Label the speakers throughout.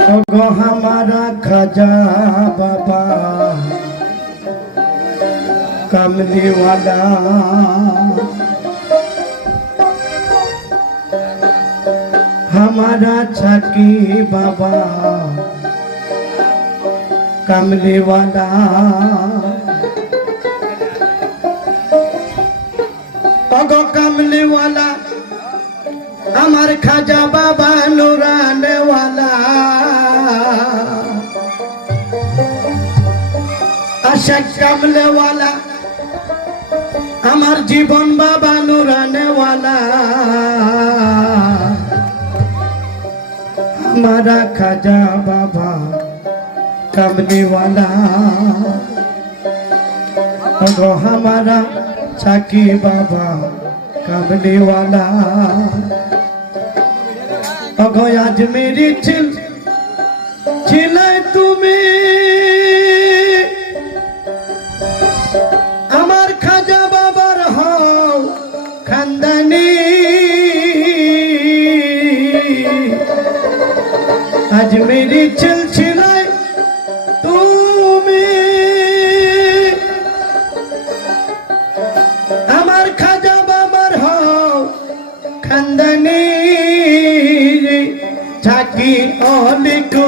Speaker 1: गो हमारा खजा बाबा। कमली वाला। हमारा छकी बाबा। कमली वाला। अगो कमली वाला। हमार खजा बाबा নুরা পোশাক কামলেওয়ালা আমার জীবন বাবা নুরানেওয়ালা हमारा खजा बाबा कमली वाला तो हमारा चाकी बाबा कमली वाला अगो आज मेरी चिल, चिला আজমেরি চিলচিলায় তুমি। আমার খাজা বাবার হও খানদানি থাকি অলিকো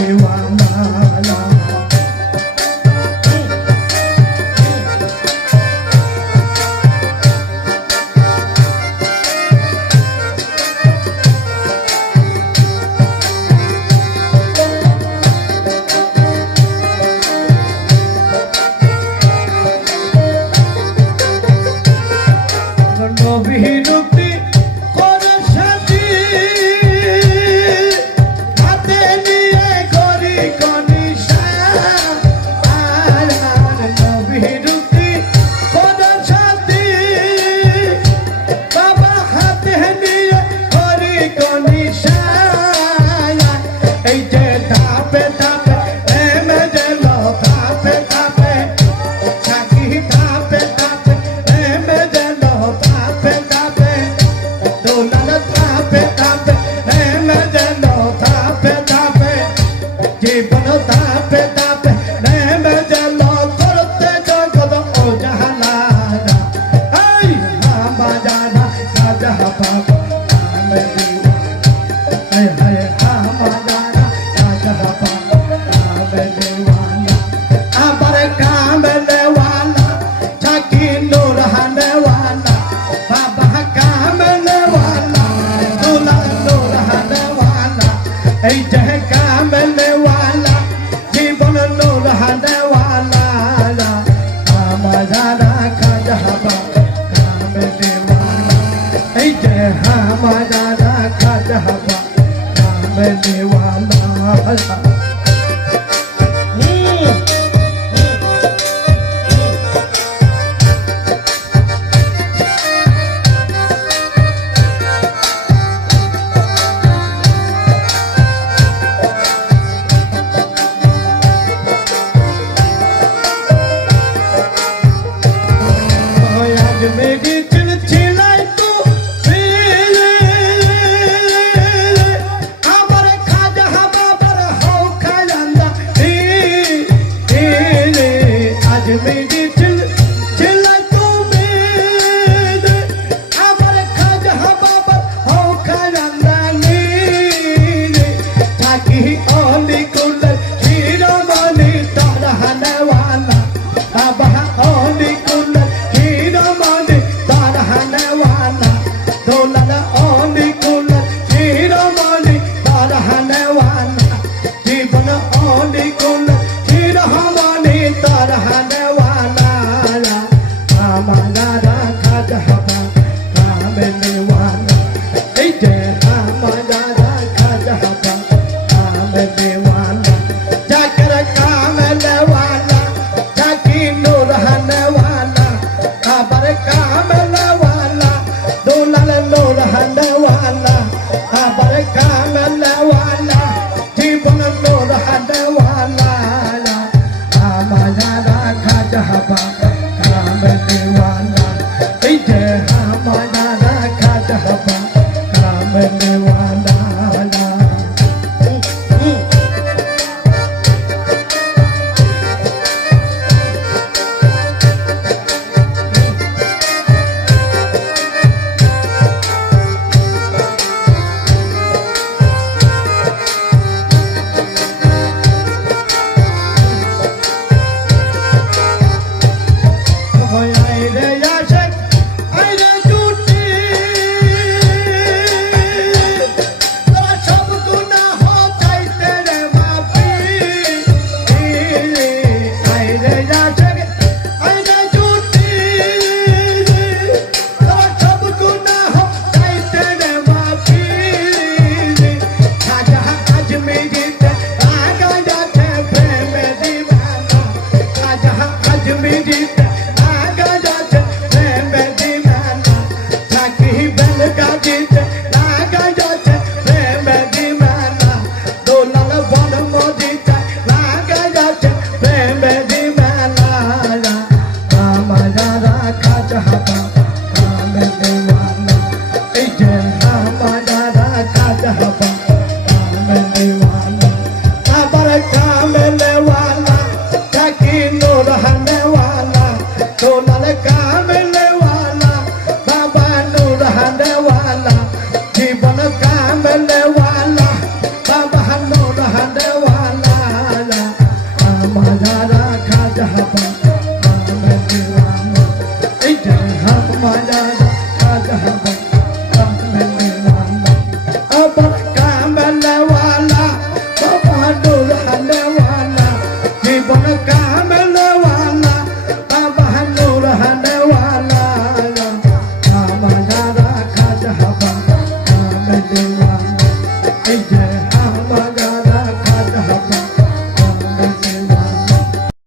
Speaker 1: We wanna. no tape, tape, Give me the Baba Hanu Rahanda Wala, Amada Rakha Jahapanta.